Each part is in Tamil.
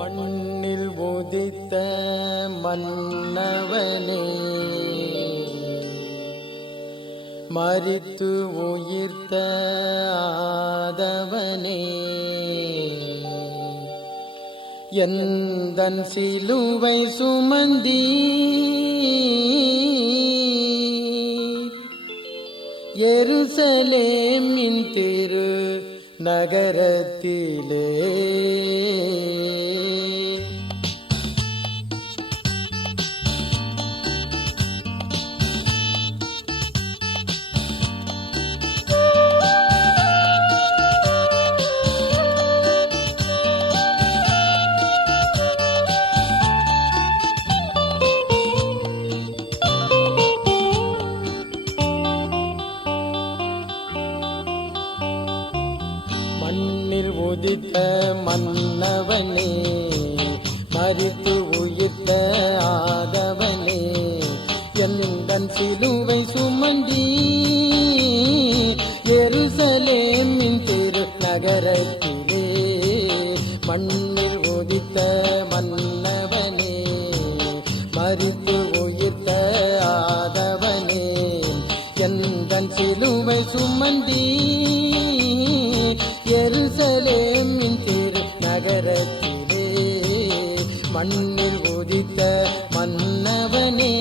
மண்ணில் உதித்த மன்னவனே, மரித்து உயிர்த்த ஆதவனே, எந்தன் சிலுவை சுமந்தி எருசலேமின் திரு நகரத்திலே மண்ணில் உதித்த மன்னவனே, மரித்து உயிர்த்த ஆதவனே, எந்தன் சிலுவை சுமந்தி எருசலேமின் திரு நகரத்திலே. மண்ணில் உதித்த மன்னவனே, மரித்து உயிர்த்த ஆதவனே, எந்தன் சிலுவை சுமந்தி எருசலேமின் திரு நகரத்திலே. மண்ணில் உதித்த மன்னவனே,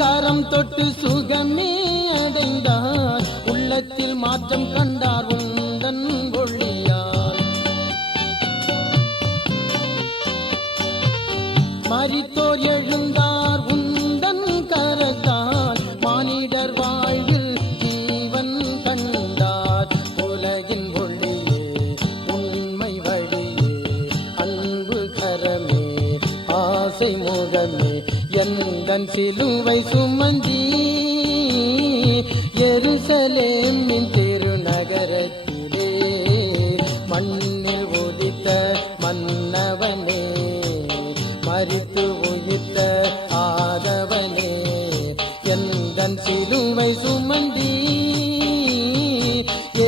கரம் தொட்டு சுகமே அடைந்தார், உள்ளத்தில் மாற்றம் கண்டார் உந்தன் ஒளியால். மரித்தோர் எழுந்தார் உந்தன் கரத்தால், மானிடர் வாழ்வில் ஜீவன் கண்டார். உலகின் ஒளியே, உண்மை வழியே, அன்பு கரமே, ஆசை முகமே, எந்தன் சிலுவை சுமந்தி எருசலேமின் திரு நகரத்திலே. மண்ணில் உதித்த மன்னவனே, மரித்து உயிர்த்த ஆதவனே, எந்தன் சிலுவை சுமந்தி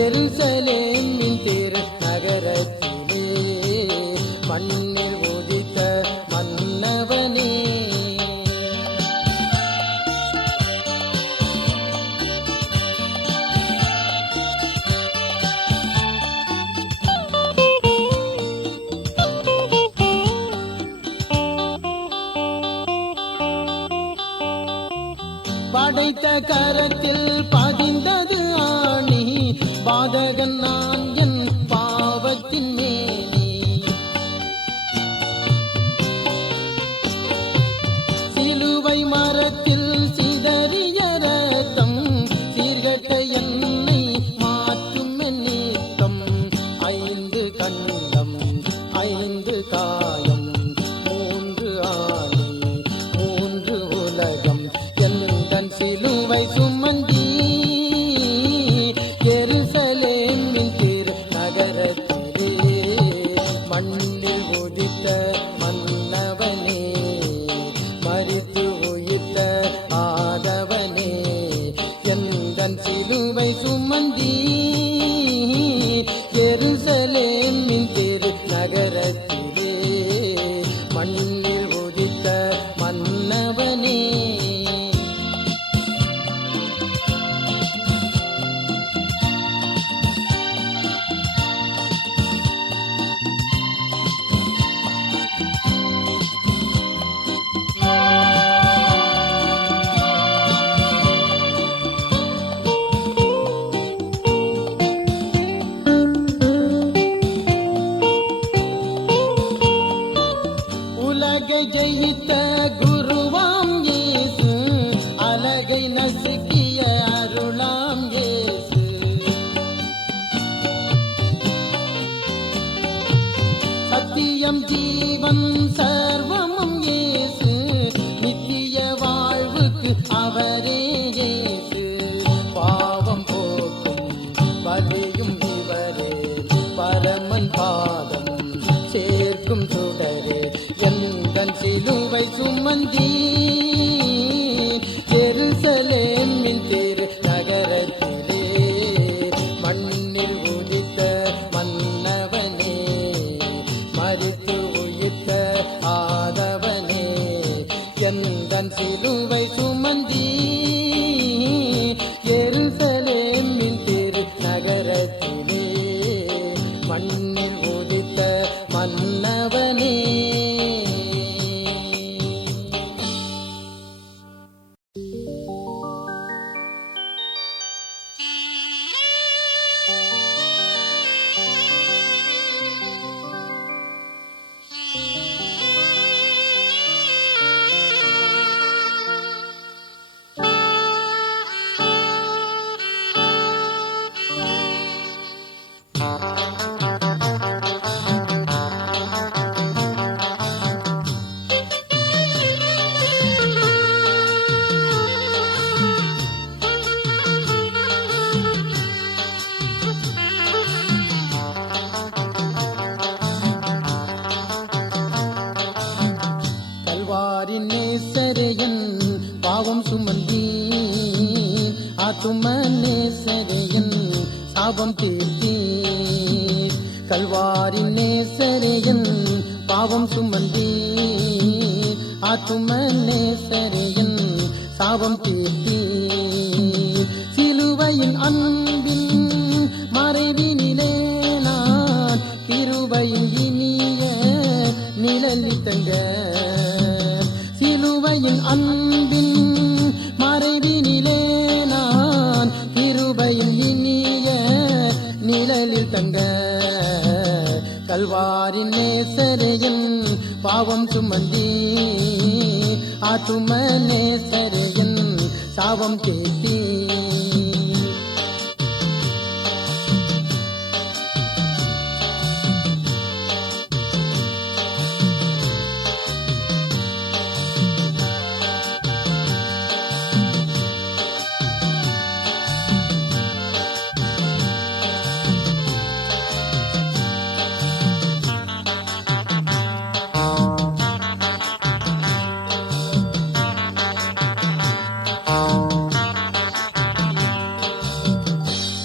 எருசலேமின் திரு நகரத்திலே. மண்ணில் உதித்த மன்னவனே, படைத்த கரத்தில் பதிந்தது ஆணி, பாதகன் நான் என் பாவத்தின் மேனி. சிலுவை மரத்தில் சிதறிய ரத்தம், சீர்கட்ட என்னை மாற்றும் என் நீக்கம். 5 கண்டம் 5 காயம், 3 ஆணி 3 உலகம், எந்தன் சிலுவை சுமந்தி எருசலேமின் திரு நகரத்திலே. மண்ணில் உதித்த மன்னவனே, மரித்து உயிர்த்த ஆதவனே, எந்தன் சிலுவை சுமந்தி எருசலேமின் திரு நகரத்திலே. மண்ணில் உதித்த மன்னவனே, உலகை ஜெயித்த குருவாம் இயேசு, அலகை நசுக்கிய அருளாம் இயேசு. சத்தியம் ஜீவன் சர்வமும் இயேசு, அவரே இயேசு. பாவம் போக்கும் பலியும் இவரே, பரமன் பாதம் சேர்க்கும் சுடரே. எந்தன் சிலுவை சுமந்தி எருசலேமின் திரு நகரத்திலே மண்ணில் உதித்த மன்னவனே, மரித்து உயிர்த்த ஆதவனே. எந்தன் சிலுவை சுமந்தி எருசலேமின் திரு நகரத்திலே மண்ணில் உதித்த மன்னவனே. கல்வாரின் நேசரையன் பாவம் சுமந்தி ஆத்தும நேசரையன் சாபம் தீர்த்தி. கல்வாரின் நேசரையன் பாவம் சுமந்தி ஆத்தும நேசரையன் சாபம் தீர்த்தி. சிலுவையின் அன்பின் மறைவினிலே நான் கிருபையின் இனிய நிழலில் தங்க. சிலுவையின் அன்பின் மறைவினிலே நான் கிருபையின் இனிய நிழலில் தங்க. கல்வாரின் நேசரையன் பாவம் சுமந்தி ஆத்தும நேசரையன் சாபம் கேட்டி.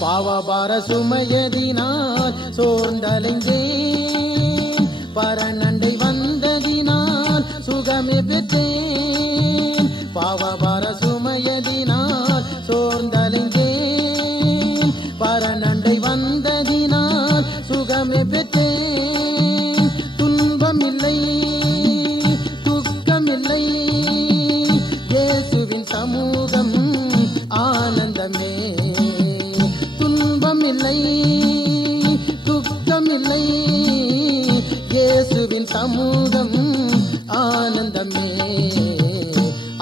பாவபார சுமையதினால் சோர்ந்தலைந்தேன், பரநண்டை வந்ததினால் சுகமே பெற்றேன். பாவபார சுமையதினால் சோர்ந்தலைந்தேன், பரநண்டை வந்ததினால் சுகமே பெற்றேன். துன்பமில்லை துக்கமில்லை இயேசுவின் சமூகம் ஆனந்தமே. துன்பமில்லை துக்கமில்லை இயேசுவின் சமூகம் ஆனந்தமே.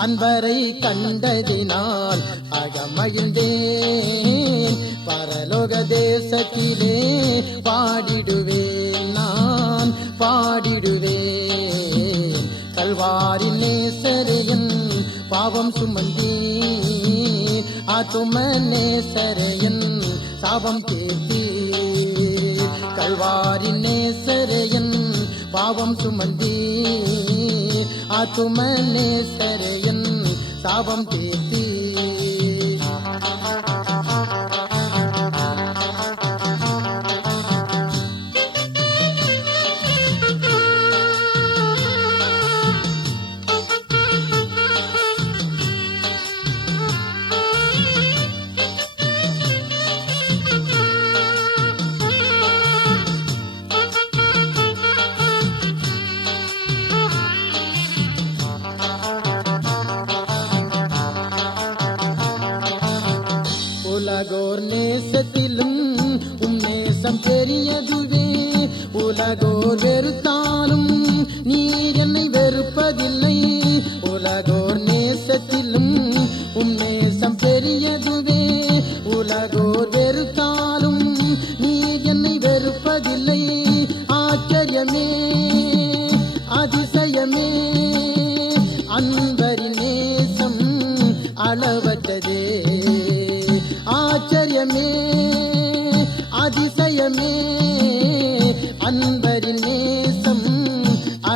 அன்பரை கண்டதினால் அகமகிழ்ந்தேன், பரலோக தேசத்திலே பாடிடுவேன் நான் பாடிடுவேன். கல்வாரின் நேசரையன் பாவம் சுமந்தி ஆத்தும நேசரையன் சாபம் தீர்த்தி. கல்வாரின் நேசரையன் பாவம் சுமந்தி ஆத்தும நேசரையன் சாபம் தீர்த்தி. உலகோர் நேசத்திலும் உம் நேசம் பெரியதுவே. உலகோர் வெறுத்தாலும் நீர் என்னை வெறுப்பதில்லை. உலகோர் நேசத்திலும் உம் நேசம் பெரியதுவே. உலகோர் வெறுத்தாலும் நீர் என்னை வெறுப்பதில்லை. ஆச்சரியமே அதிசயமே அன்பரின் நேசம்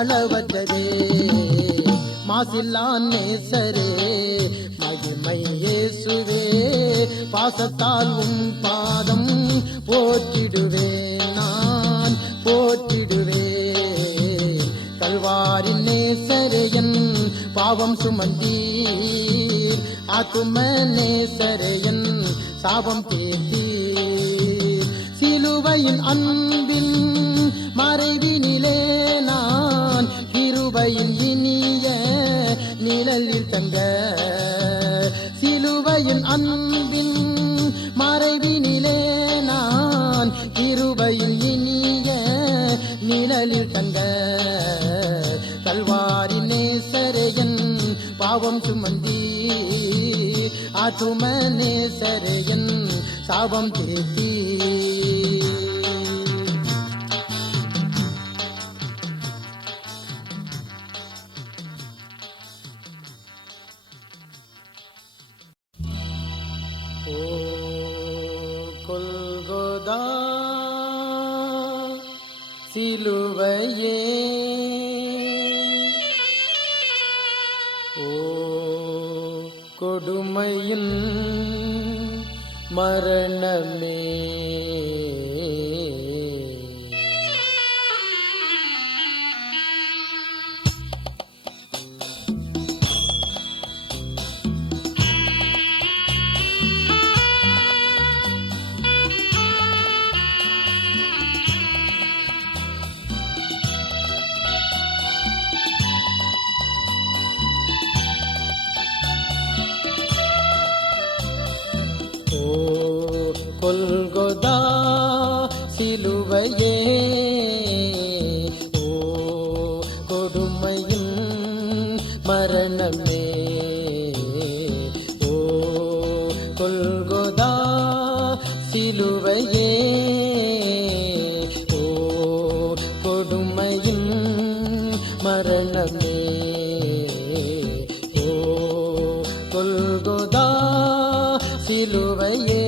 அளவற்றதே. மாசில்லா நேசரே மகிமை இயேசுவே, பாசத்தால் உம் பாதம் போற்றிடுவேன், நான் போற்றிடுவேன். கல்வாரி நேசரே என் பாவம் சுமந்தீர், ஆத்தும நேசரே என் சாபம் தீர்த்தீர். சிலுவையின் அன்பின் மறைவினிலே நான் கிருபையின் இனிய நிழலில் தங்க. சிலுவையின் அன்பின் மறைவினிலே நான் கிருபையின் இனிய நிழலில் தங்க. கல்வாரி நேசரையன் பாவம் சுமந்தி, ஆத்தும நேசரையன் சாபம் தீர்த்தி. ஓ கொல்கொதா சிலுவையே, ஓ கொடுமையின் மரணமே, கொல்கொதா சிலுவையே, ஓ கொடுமையின் மரணமே, ஓ கொல்கொதா சிலுவையே, ஓ கொடுமையின் மரணமே, ஓ கொல்கொதா சிலுவையே.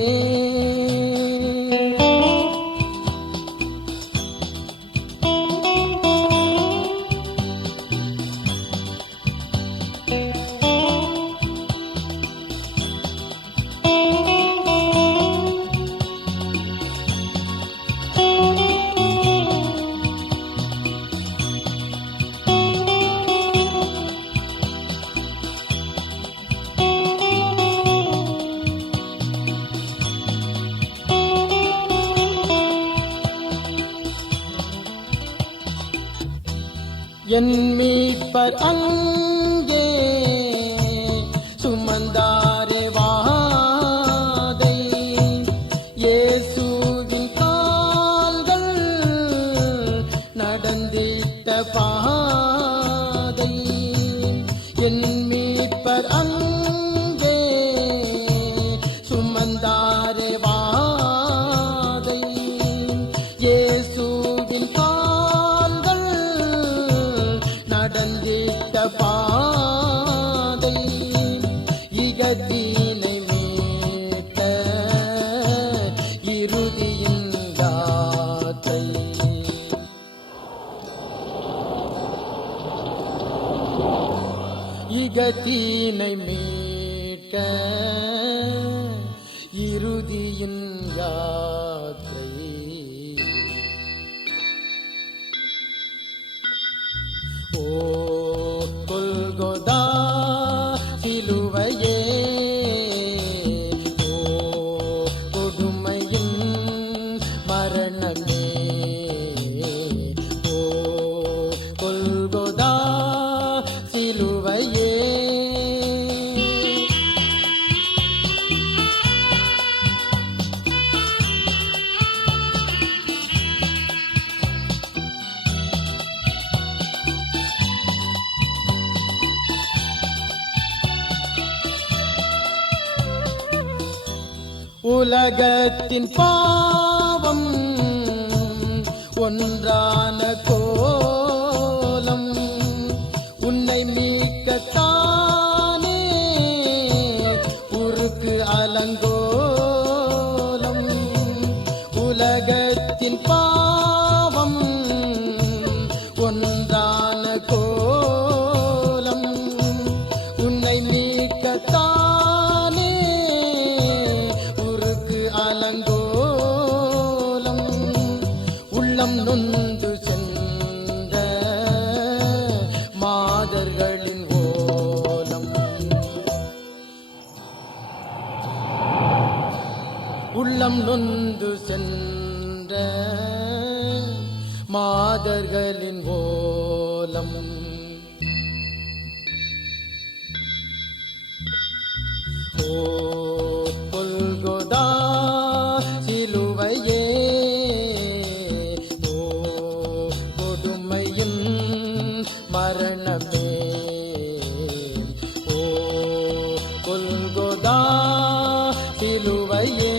என் மீட்பர் அங்கே சுமந்தாரே வாதை, இயேசுவின் கால்கள் நடந்திட்ட பாதை. என் மீட்பர் அங்கே சுமந்தாரே வாதை, இயேசுவின் நடந்திட்ட பாதை. இகத்தீனை மீட்ட இறுதியின் யாத்திரை, இகத்தீனை மீட்க இறுதியின் யாத்திரை. ஓ கொல்கொதா சிலுவையே, ஓ கொடுமையின் மரணமே, ஓ கொல்கொதா சிலுவையே. உலகத்தின் பாவம் ஒன்றான கோலம், உன்னை மீட்கத்தானே உருக்கு அலங்கோலம். உலகத்தின் பாவம் ஒன்றான மனம் நொந்து சென்ற மாதர்களின் ஓலம் ஓ கொல்கொதா சிலுவையே ஓ கொடுமையின் மரணமே ஓ கொல்கொதா சிலுவையே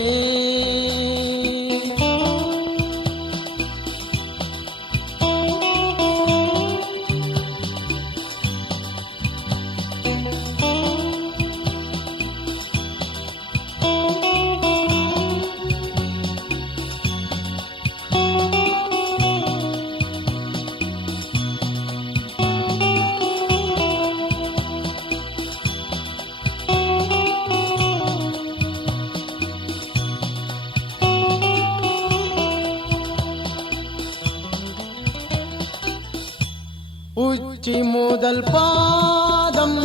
உச்சி முதல் பாதம்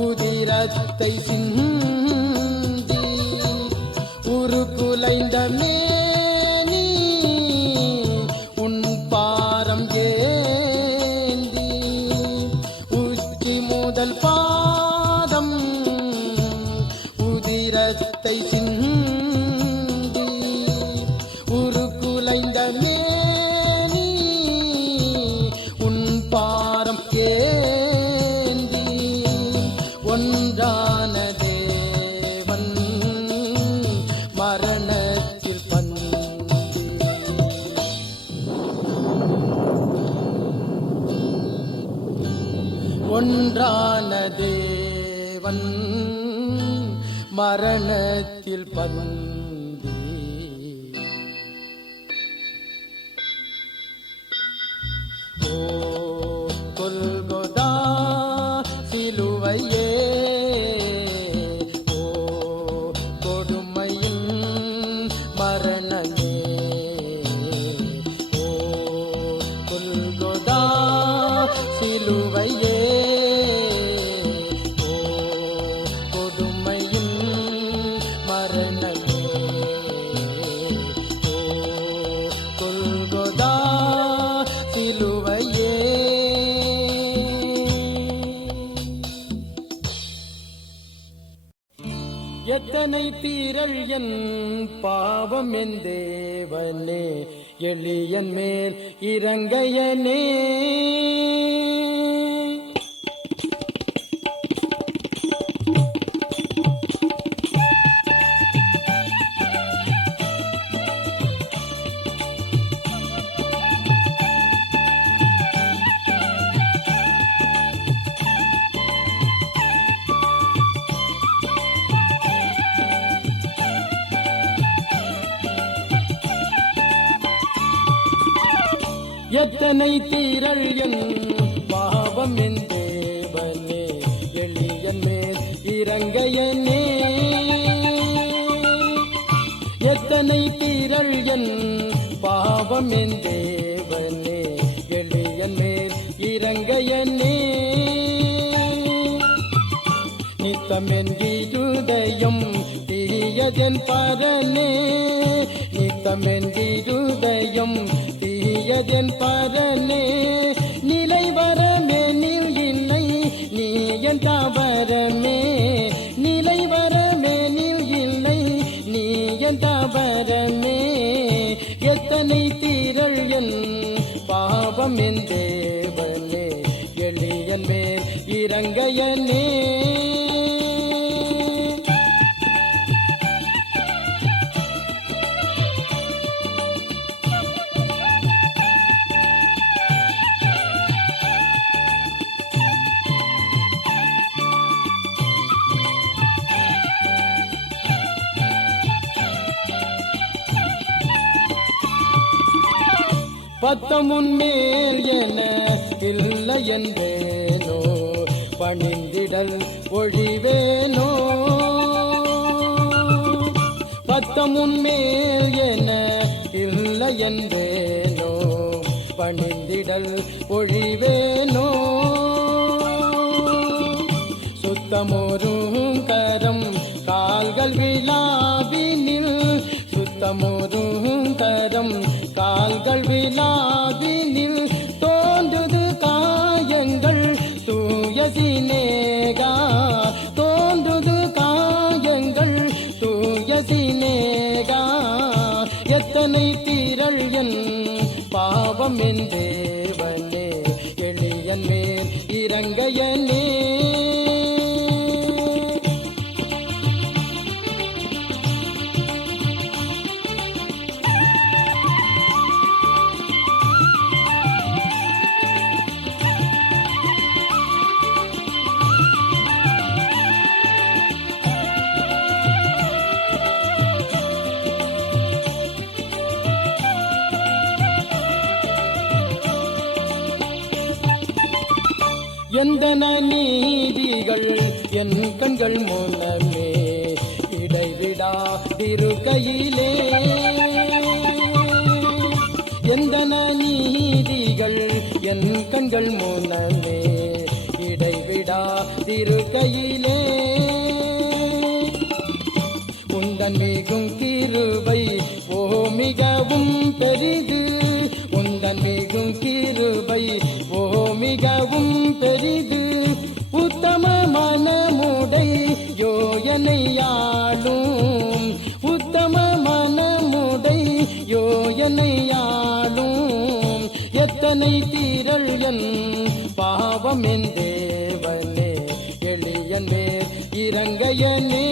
உதிரத்தை சிந்தி உருக்குலைந்த மேனி உன் பாரம் ஏந்தி உச்சி முதல் பாதம் உதிரத்தை சிந்தி உருக்குலைந்த மேனி பாரம் ஏந்தி ஒன்றான தேவன் மரணத்தில் பந்தி ஒன்றான தேவன் மரணத்தில் பந்தி கொல்கொதா சிலுவையே ஓ கொடுமையின் மரணமே ஓ கொல்கொதா சிலுவையே ஓ கொடுமையின் மரணமே ஓ கொல்கொதா சிலுவையே எத்தனை தீரள் என் பாவம் என் தேவனே எளியன் மேல் இறங்கையனே எத்தனை தீரள் என் பாவம் என் தேவனே எளியன் மேல் இறங்கையனே எத்தனை தீரள் என் பாவம் என் தேவனே எளியன் மேல் இறங்கையனே நித்தமென் இருதயம் தீயதென் பரனே நித்தமென் இருதயம் தீயதென் பரனே நிலை வரமெனில் இல்லை நீ என் தாவரமே நிலை வரமெனில் இல்லை நீ என் தாவரமே எத்தனை தீரள் என் பாவம் என் தேவனே எளியன் மேல் இறங்கையனே பத்தமுன் மேல் என இல்லை என்பேனோ பணிந்திடல் ஒழிவேனோ பத்தமுன் மேல் என இல்லை என்பேனோ பணிந்திடல் ஒழிவேனோ சுத்தமோரும் கரம் கால்கள் விழாவினில் தடம் கால்கள் விழாவினில் தோன்றுது காயங்கள் தூய சினேகா தோன்றுது காயங்கள் தூய சினேகா எத்தனை திரள் என் பாவம் என் தேவனே எளியன் மேல் இறங்கையனே எந்தன நீதிகள் என் கண்கள் மூலமே இடைவிடாதிருக்கையிலே எந்தன நீதிகள் என் கண்கள் மூலமே இடைவிடாதிருக்கையிலே உந்தன் மிகும் கிருபை ஓ மிகவும் பெரிது உந்தன் மிகும் கிருபை ஓ மிகவும் பெரிது உத்தம மனமுடை யோயனையாளும் உத்தம மனமுடை யோயனையாளும் எத்தனை தீரள் என் பாவம் என் தேவனே எளியன் மேல் இறங்கையனே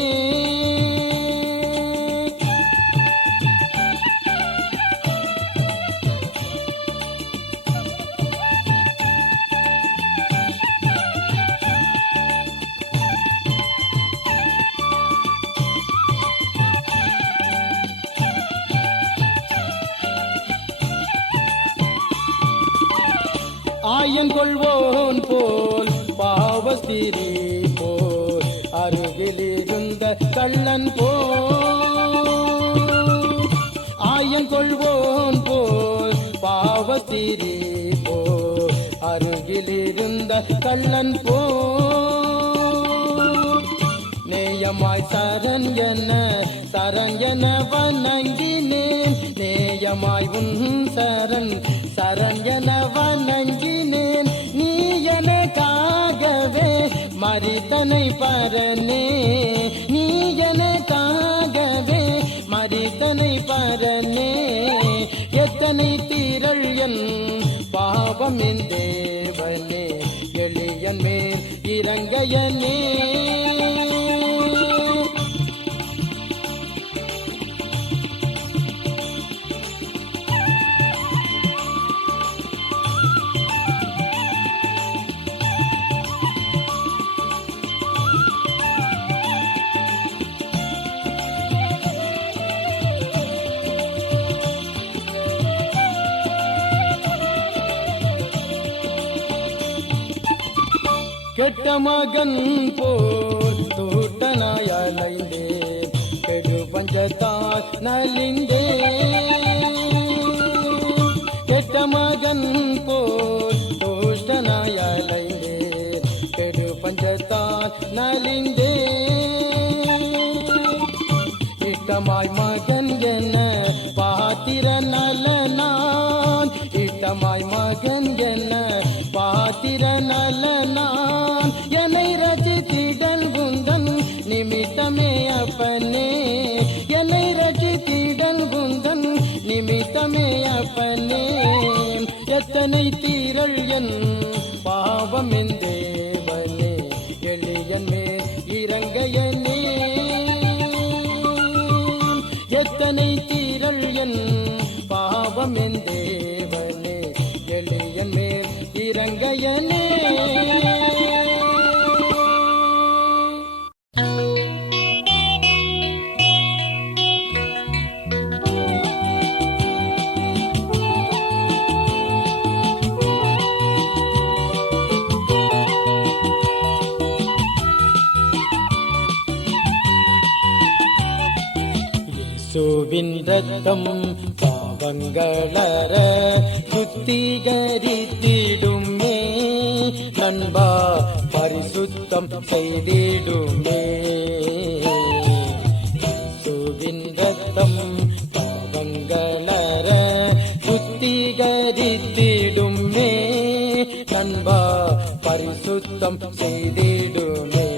ஆயங்கொள்வோன் போல் பாவஸ்திரி போல் அருகிலிருந்த கள்ளன் போல் ஆயங்கொள்வோன் போல் பாவஸ்திரி போல் அருகிலிருந்த கள்ளன் போல் நேயமாய் சரண் என வணங்கினேன் நேயமாய் உன் சரண் என வணங்கினேன் நீ எனக்காகவே மரித்தனை பரனே நீ எனக்காகவே மரித்தனை பரனே எத்தனை தீரள் என் பாவம் என் தேவனே எளியன் மேல் இறங்கையனே கெட்ட மகன் போல் தூட்டனாய் அலைந்தேன் கெடு பஞ்சத்தால் நலிந்தேன் கெட்ட மகன் போல் தூஷ்டனாய் அலைந்தேன் கெடு பஞ்சத்தால் நலிந்தேன் இட்டமாய் மகன் என பாத்திர நலனான் இட்டமாய் மகன் என பாத்திர நலனான் என்னை ரசித்திடல் குந்தன் நிமித்தமே அப்பனே என்னை ரசித்திடல் குந்தன் நிமித்தமே அப்பனே எத்தனை தீரள் என் பாவம் என் தேவனே எளியன் மேல் இறங்கையனே எத்தனை தீரள் என் பாவம் என் தேவனே எளியன் மேல் இறங்கையனே இயேசுவின் ரத்தம் பாவங்களற சுத்திகரித்திடுமே நண்பா பரிசுத்தம் செய்திடுமே இயேசுவின் ரத்தம் பாவங்களற சுத்திகரித்திடுமே நண்பா பரிசுத்தம் செய்திடுமே.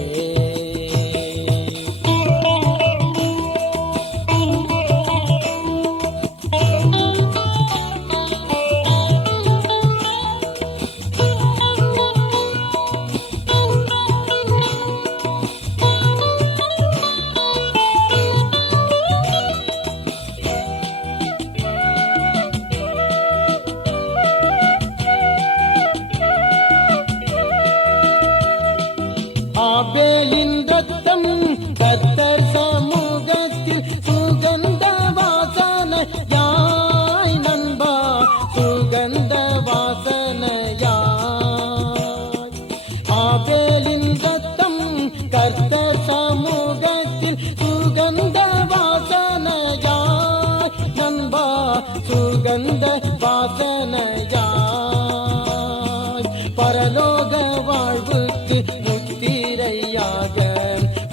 ஆபேலின் ரத்தம் கர்த்தர் சமூகத்தில் சுகந்த வாசனையாய் நண்பா, சுகந்த வாசனையாய். ஆபேலின் ரத்தம் கர்த்தர் சமூகத்தில் சுகந்த வாசனையாய் நண்பா, சுகந்த வாசனையாய். பரலோக வாழ்வுக்கு முத்திரையாக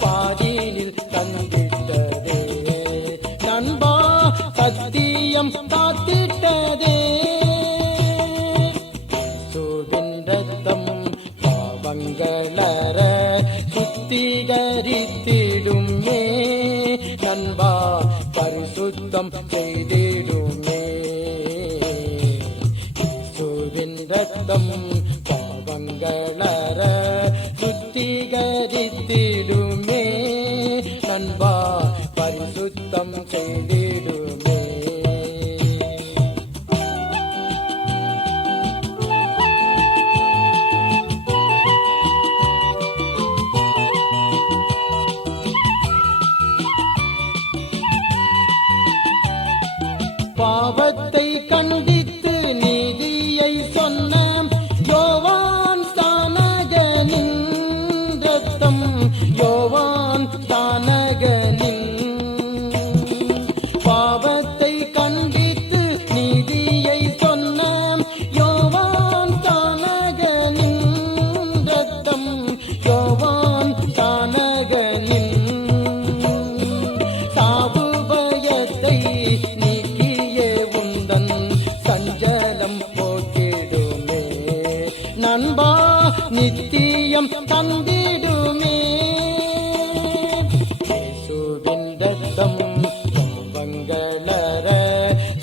பாதியில் தந்திட்டதே நண்பா, சத்தியம் காத்திட்டதே. இயேசுவின் ரத்தம் பாவங்களற சுத்திகரித்திடுமே நண்பா, பரிசுத்தம் செய்திடுமே. இயேசுவின் ரத்தம் பாவங்களற சுத்திகரித்திடுமே நண்பா, பரிசுத்தம் செய்திடுமே. பாவத்தை கண்டித்து நீதியை சொன்ன யோவான் ஸ்நானகனின் ரத்தம், யோவான் ஸ்நானகனின். பாவத்தை கண்டித்து நீதியை சொன்ன யோவான் ஸ்நானகனின் ரத்தம், யோவான் ஸ்நானகனின். சாவு பயத்தை நீக்கியே உந்தன் சஞ்சலம் போக்கிடுமே நண்பா, நித்தியம் தந்திடுமே. இயேசுவின் ரத்தம் பாவங்களற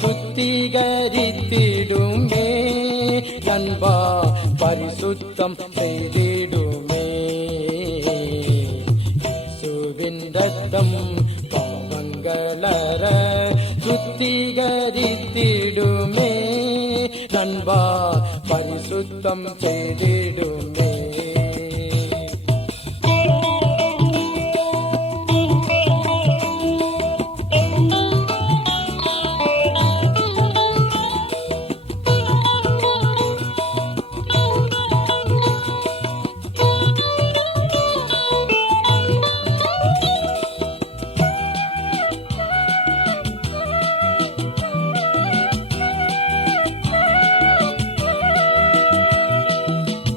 சுத்திகரித்திடுமே நண்பா, பரிசுத்தம் செய்திடுமே. இயேசுவின் ரத்தம் பாவங்களற சுத்திகரித்திடுமே நண்பா, பரிசுத்தம் செய்திடுமே.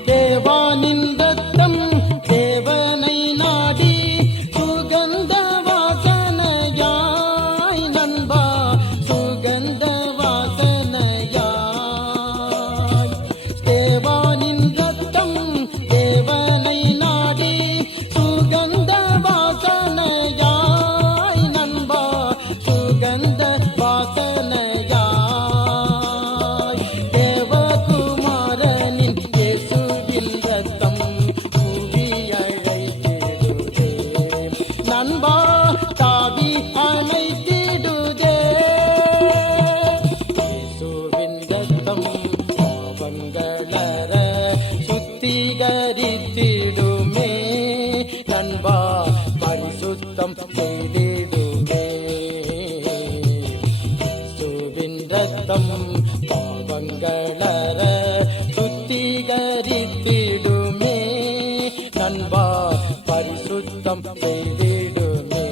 தேவானின் ரத்தம் தேவனை நாடி சுகந்த வாசனையாய் நண்பா, சுகந்த வாசனையாய். தேவானின் ரத்தம் தேவனை நாடி சுகந்த வாசனையாய் நண்பா, சுகந்த வாசனையாய். தேவகுமாரனின் இயேசுவின் ரத்தம் கூவி அழைத்திடுதே நண்பா, தாவி அணைத்திடுதே. இயேசுவின் ரத்தம் பாவங்களற சுத்திகரித்திடுமே நண்பா, பரிசுத்தம் செய்திடுமே. இயேசுவின் ரத்தம் பாவங்களற சுத்திகரித்திடுமே நண்பா, பரிசுத்தம் செய்திடுமே.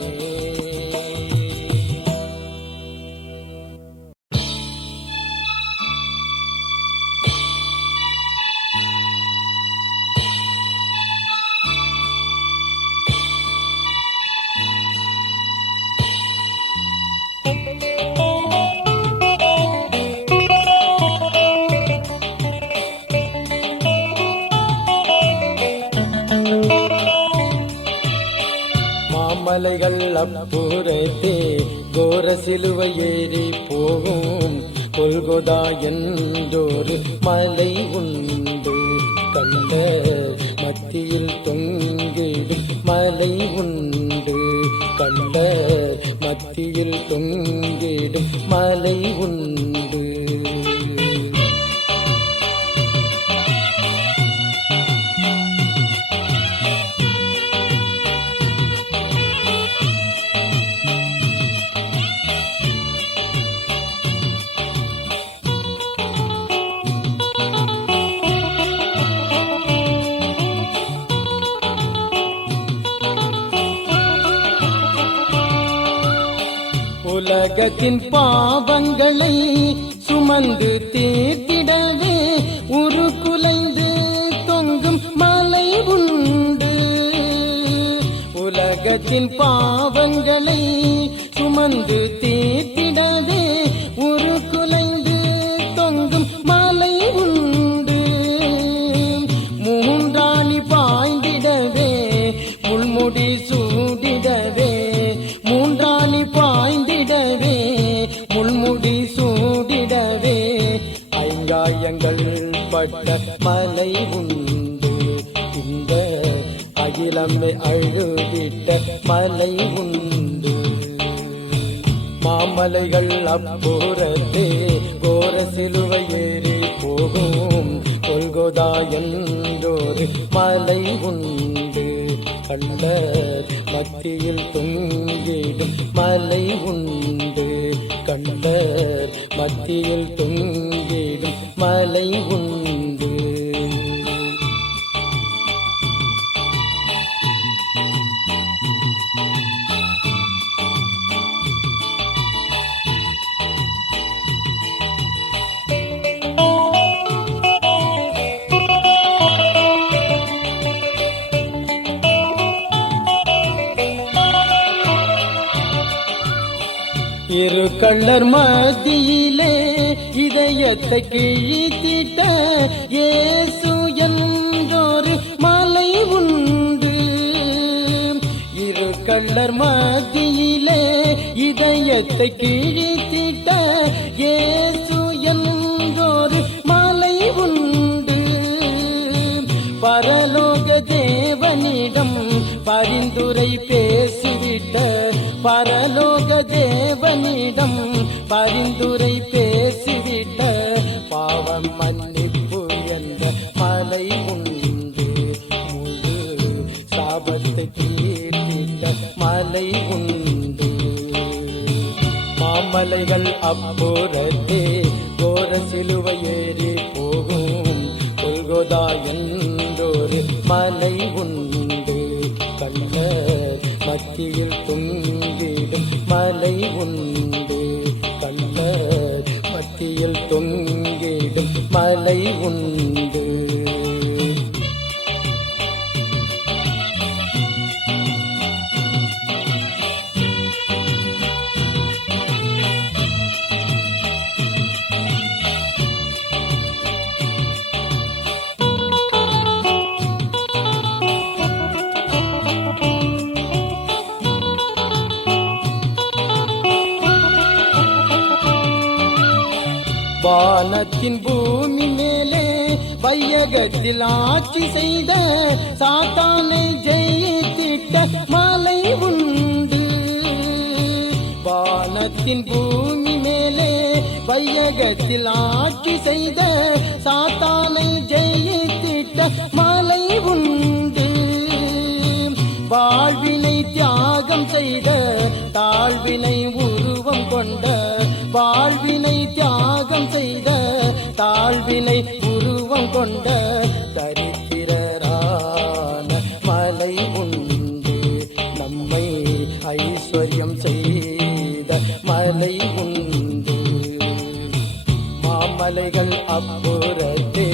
மாமலைகள் அப்புறத்தே கோர சிலுவை ஏறி போகும் கொல்கொதா என்றொரு மலை உண்டு. கண்ட மத்தியில் தொங்கிடும் மலை உண்டு. கண்ட மத்தியில் தொங்கிடும் மலை உண்டு. உலகத்தின் பாவங்களை சுமந்து தீர்த்திடவே உருக்குலைந்து தொங்கும் மலை உண்டு. உலகத்தின் பாவங்களை சுமந்து தீர்த்திடவே உருக்குலைந்து தொங்கும் மலை உண்டு. மூன்றாணி பாய்ந்திடவே முள்முடி சூடிடவே மூன்றாணி பாய்ந்திடவே முள்முடி சூடிடவே ஐங்காயங்கள் பட்ட மலை உண்டு. இந்த அகிலம்மை அழுதிட்ட மலை உண்டு. மாமலைகள் அப்புறத்தே கோர சிலுவை ஏறி போகும் கொல்கொதா என்றொரு மலை உண்டு. கண்ட மத்தியில் தொங்கிடும் மலை உண்டு. கண்ட மத்தியில் தொங்கிடும் மலை உண்டு. இரு கள்ளர் மத்தியிலே இதயத்தை கிழித்திட்ட இயேசு என்றொரு மலை உண்டு. இரு கள்ளர் மத்தியிலே இதயத்தை கிழித்திட்ட இயேசு என்றொரு மலை உண்டு. பரலோக தேவனிடம் பரிந்துரை பேசிவிட்ட பரலோக தேவனிடம் பரிந்துரை பேசிவிட்ட பாவம் மன்னிப்பு என்ற மலை உண்டு. முழு சாபத்தை தீர்த்திட்ட மலை உண்டு. மாமலைகள் அப்புறத்தே கோர சிலுவை ஏறி போகும் கொல்கொதா என்றொரு மலை உண்டு. கண்ட மத்தியில் தொங்கிடும் மலை உண்டு. கண்ட மத்தியில் தொங்கிடும் மலை உண்டு. வானத்தின் பூமி மேலே வையகத்தில் ஆட்சி செய்த சாத்தானை ஜெயித்திட்ட மலை உண்டு. வானத்தின் பூமி மேலே வையகத்தில் ஆட்சி செய்த சாத்தானை ஜெயித்திட்ட மலை உண்டு. வாழ்வினை தியாகம் செய்த தாழ்வினை உருவம் கொண்ட வாழ்வினை தியாகம் செய்த தாழ்வினை உருவம் கொண்ட தரித்திரரான மலை உண்டு. நம்மை ஐஸ்வர்யம் செய்த மலை உண்டு. மாமலைகள் அப்புறத்தே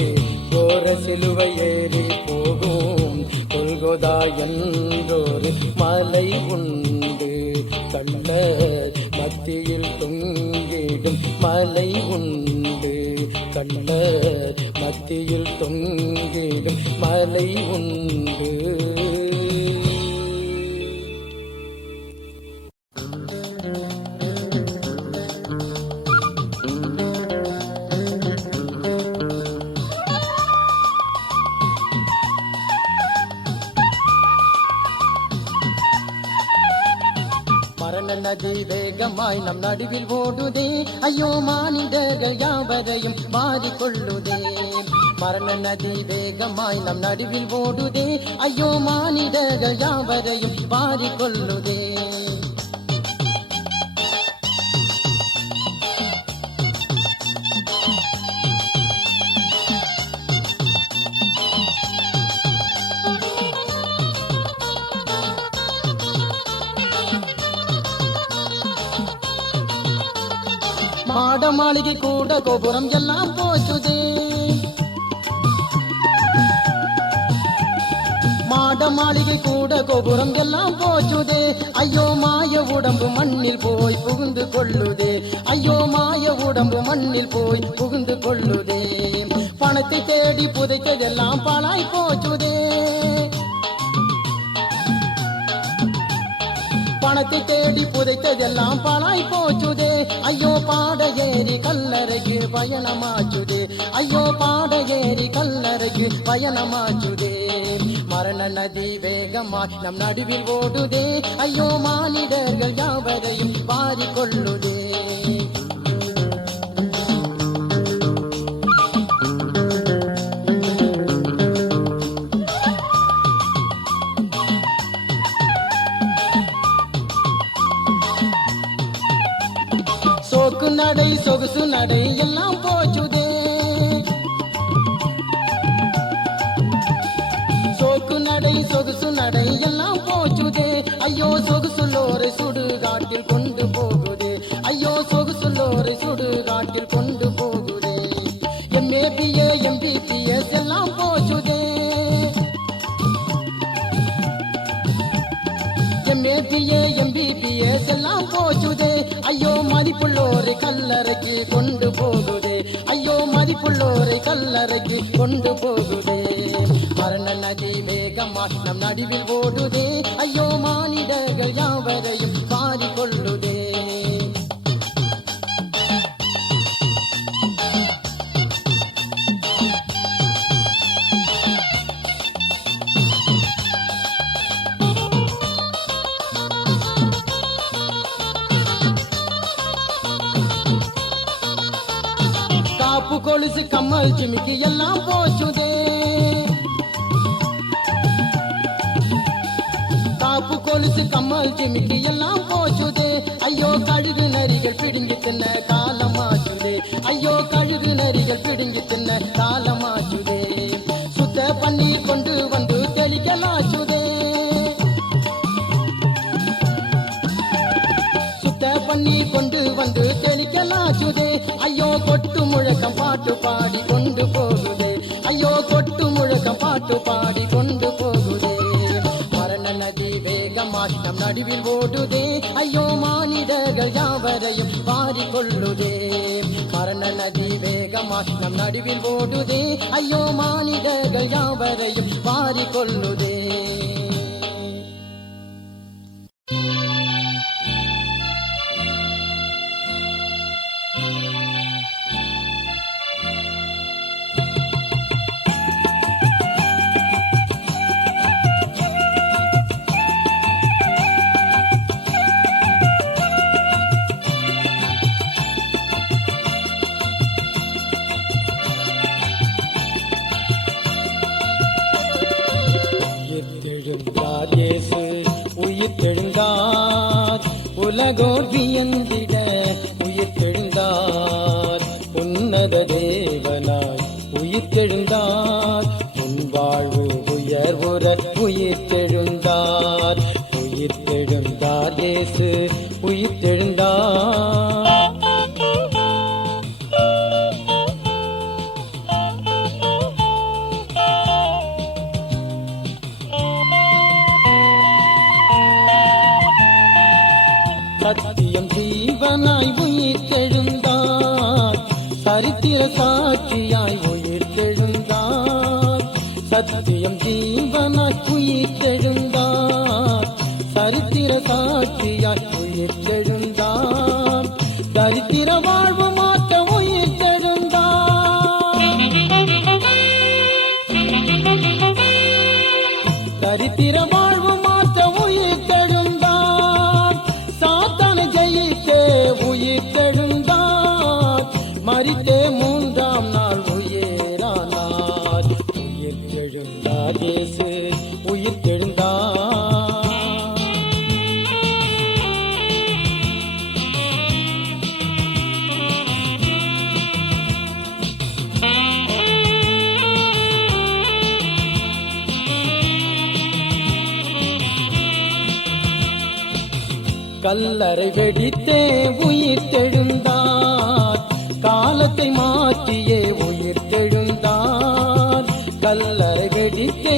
கோர சிலுவை ஏறி போகும் கொல்கொதா என்றொரு மலை உண்டு. கண்ட மத்தியில் தொங்கிடும் மலை உண்டு. கண்ட மத்தியில் தொங்கிடும் மலை உண்டு. நதி வேகமாய் நம் நடுவில் ஓடுதே, ஐயோ மானிடர்கள் யாவரையும் மாறிக்கொள்ளுதே. மரண நதி வேகமாய் நம் நடுவில் ஓடுதே, ஐயோ மானிடர்கள் யாவரையும் மாறிக்கொள்ளுதே. மாட மாளிகை கூட கோபுரம் எல்லாம் போச்சுதே, மாட மாளிகை கூட கோபுரம் எல்லாம் போச்சுதே, ஐயோ மாய உடம்பு மண்ணில் போய் புகுந்து கொள்ளுதே, ஐயோ மாய உடம்பு மண்ணில் போய் புகுந்து கொள்ளுதே. பணத்தை தேடி புதைத்ததெல்லாம் பாழாய் போச்சுதே, பணத்தை தேடி புதைத்ததெல்லாம் பாழாய் போச்சுதே, ஐயோ பாட ஏறி கல்லறைக்கு பயணமாச்சுதே, ஐயோ பாட ஏறி கல்லறைக்கு பயணமாச்சுதே. மரண நதி வேகமாய் நம் நடுவில் ஓடுதே, ஐயோ மானிடர்கள் யாவரையும் வாரிக்கொள்ளுதே. சோக்கு நடை சொகுசு நடை எல்லாம் போச்சுதே, சோக்கு நடை சொகுசு நடை எல்லாம் போச்சுதே, ஐயோ சொகுசுள்ளோரை சுடுகாட்டில் கொண்டு போகுதே, ஐயோ சொகுசுள்ளோரை சுடுகாட்டில் கொண்டு போகுதே. MABA MBBS எல்லாம் போச்சுதே, MABA MBBS எல்லாம் போச்சுதே, ஐயோ மதிப்புள்ளோரை கல்லறைக்கு கொண்டு போகுதே, ஐயோ மதிப்புள்ளோரை கல்லறைக்கு கொண்டு போகுதே. மரண நதி வேகமாய் நம் நடுவில் ஓடுதே, ஐயோ மானிடர்கள் யாவரையும் வாரிக்கொள்ளுதே. காப்பு கொலுசு கம்மல் ஜிமிக்கி எல்லாம் போச்சுதே, காப்பு கொலுசு கம்மல் ஜிமிக்கி எல்லாம் போச்சுதே, ஐயோ கழுகு நரிகள் பிடுங்கி தின்ன காலமாச்சுதே, ஐயோ கழுகு நரிகள் பிடுங்கி தின்ன காலமாச்சுதே. சுத்த பன்னீர் கொண்டு வந்து தெளிக்கலாச்சுதே, சுத்த பன்னீர் கொண்டு வந்து தெளிக்கலாச்சுதே, ஐயோ கொட்டு முழக்கம் பாட்டு பாடி கொண்டு போகுதே, ஐயோ கொட்டு முழக்கம் பாட்டு பாடி கொண்டு போகுதே. மரண நதி வேகமாய் நம் நடுவில் ஓடுதே, ஐயோ மானிடர்கள் யாவரையும் வாரிக்கொள்ளுதே. மரண நதி வேகமாய் நம் நடுவில் ஓடுதே, ஐயோ மானிடர்கள் யாவரையும் வாரிக்கொள்ளுதே. உயிர்த்தெழுந்தார் இயேசு உயிர்த்தெழுந்தார், உலகோர் வியந்திட உயிர்த்தெழுந்தார், உன்னத தேவனாய் உயிர்த்தெழுந்தார், உன் வாழ்வு உயர்வுற உயிர்த்தெழுந்தார், உயிர்த்தெழுந்தார் இயேசு உயிர்த்தெழுந்தார். சத்தியம் ஜீவனாய் உயிர்த்தெழுந்தார், சரித்திர சாட்சியாய் உயிர்த்தெழுந்தார், சத்தியம் ஜீவனாய் உயிர்த்தெழுந்தார், சரித்திர சாட்சியாய் உயிர்த்தெழுந்தார், சரித்திர வாழ்வு மாற்ற உயிர்த்தெழுந்தார், சரித்திர வாழ்வு மாற்ற உயிர்த்தெழுந்தார், சாத்தானை உயிர்த்தெழுந்தார் இயேசு உயிர்த்தெழுந்தார். கல்லறை வெடித்தே உயிர்த்தெழுந்தார், காலத்தை மாற்றியே உயிர்த்தெழுந்தார். கல்லறை வெடித்தே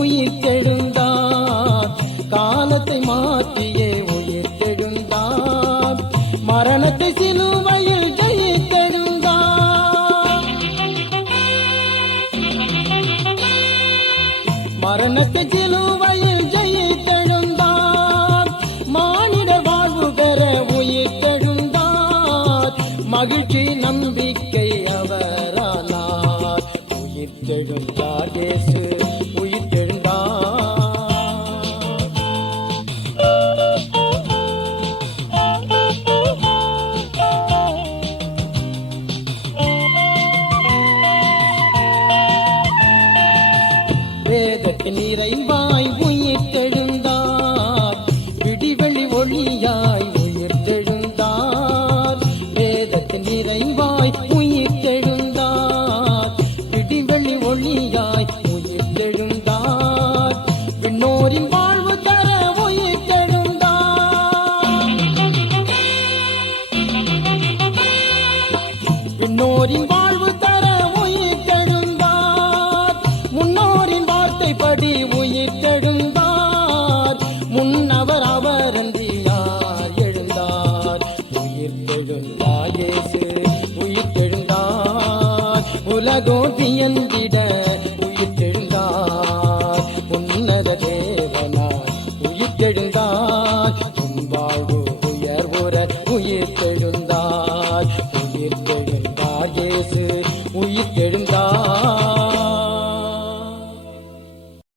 உயிர்த்தெழுந்தார், காலத்தை மாற்றியே உயிர்த்தெழுந்தார். மரணத்தை சிலுவையில் ஜெயித்தெழுந்தார், மரணத்தை சிலுவையில் ஜெயித்தெழுந்தார். மானிட வாழ்வு பெற உயிர்த்தெழுந்தார், மகிழ்ச்சி நம்பிக்கை அவரானார். உயிர்த்தெழுந்தார் இயேசு உயிர்த்தெழுந்தார். வேதத்தின் நிறைவாய் உயிர்த்தெழுந்தார், விடிவெளி ஒளியாய் உயிர்த்தெழுந்தார். வேதத்தின் நிறைவாய் உயிர்த்தெழுந்தார், விடிவெளி ஒளியாய் உயிர்த்தெழுந்தார். விண்ணோரின் வாழ்வு தர உயிர்த்தெழுந்தார், விண்ணோரின் வாழ்வு தர உயிர்த்தெழுந்தார். முன்னோரின் வார்த்தைப்படி உயிர்த்தெழுந்தார், முன்னவர் அவரன்றி யார் எழுந்தார். உயிர்த்தெழுந்தார் இயேசு உயிர்த்தெழுந்தார், உலகோ வியந்திட உயிர்த்தெழுந்தார். உன்னத தேவனார் உயிர்த்தெழுந்தார், உன் வாழ்வு உயர்வுற உயிர்த்தெழுந்தார்.